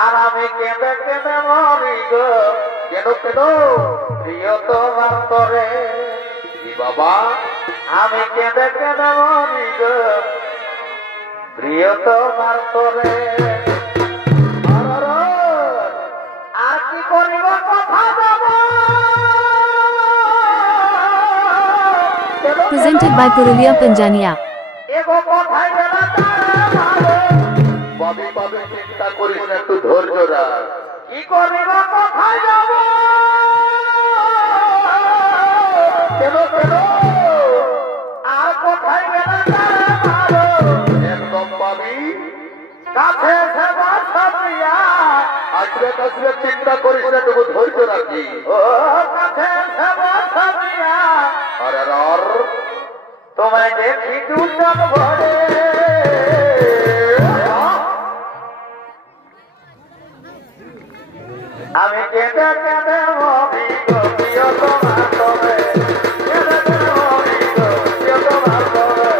আর আমি কেঁদে কেঁদে মরি গো, কেন কেন প্রিয় তোমার তরে। বাবা আমি কেঁদে কেঁদে মরি গো, প্রিয় তোমার তরে। আর কি করিব কথা যাব। Presented by Purulia Panjania. এগো কথাই গেলা তারে ভাবে, বাবে চিন্তা করিস না, একটু ধৈর্য রাখ। কি করিব কথাই যাব। কেন কেন আর কোথায় গেলা তারে ভালো। একদম পাবি কাছে সেবা সাথিয়া। আসলে কাছে চিন্তা করিস না, একটু ধৈর্য রাখি। ও কাছে সেবা সাথিয়া। আরে আর তোমায় দেখি দুজন ভরে। আমি কেঁদে কেঁদে মরি গো, প্রিয় তোমার তরে। কেঁদে কেঁদে মরি গো, প্রিয় তোমার তরে।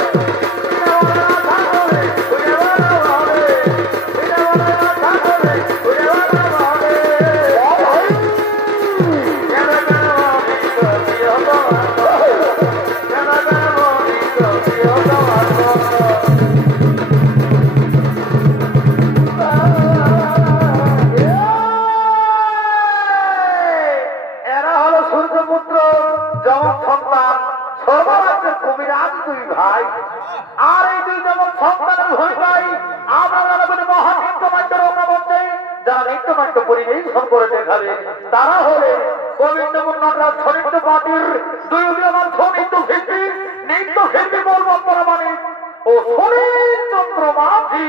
আর এই দুই জগৎ সন্তানের ভূমিকায় আমরা যারা নৃত্যনাট্য পরিবেশন করে দেখাবে তারা হলে গোবিন্দপুর নটরাজ নৃত্য পার্টির দুই উদীয়মান নৃত্য শিল্পী, নৃত্য শিল্পী বলবন্তরা মানিক ও সুনীল চন্দ্র মাঝি।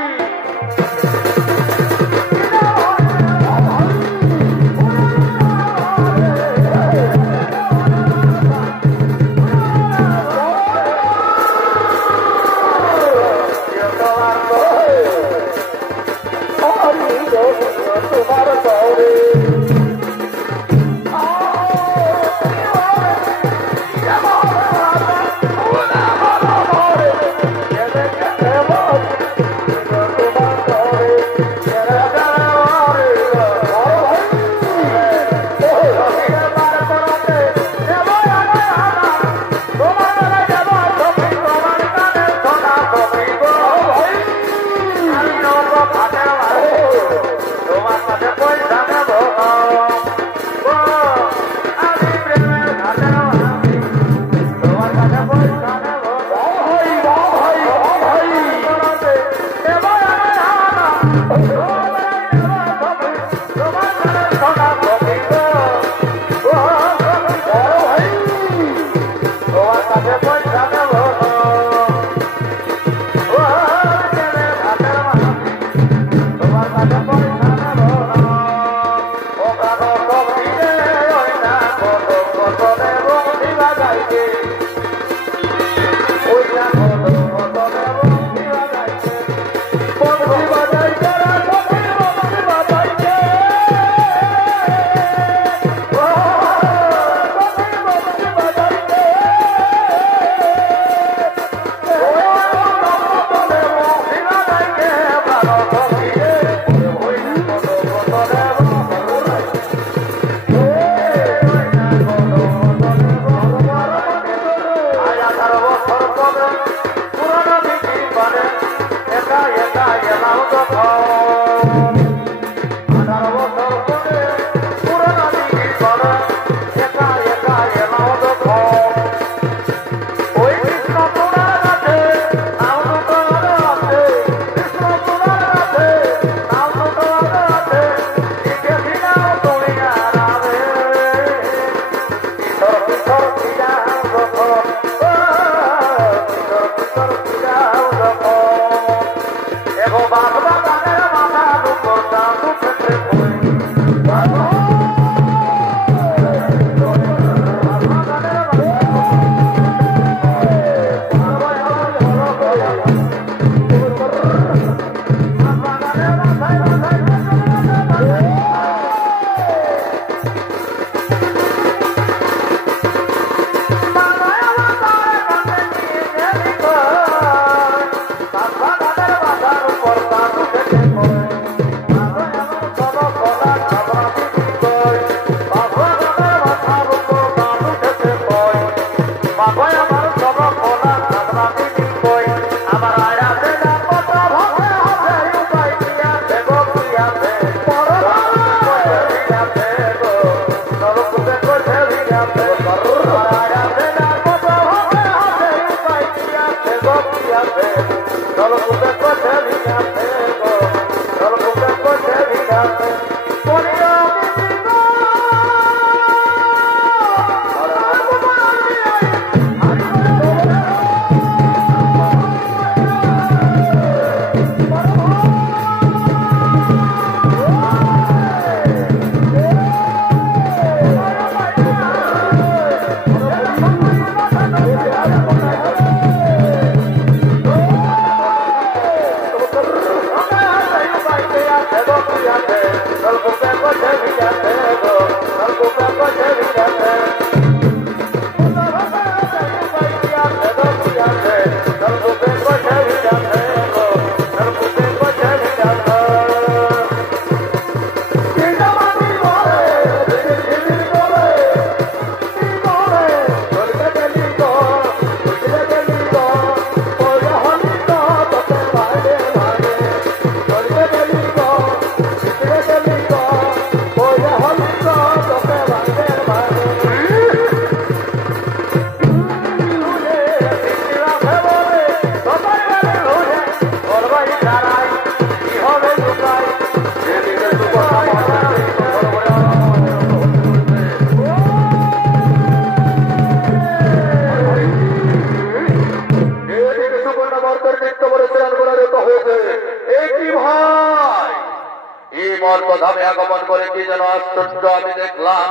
ধামে আগমন করে কি যেন আশ্চর্য আমি দেখলাম।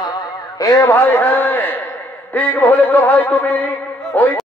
এ ভাই, হ্যাঁ ঠিক বলেছো ভাই, তুমি ওই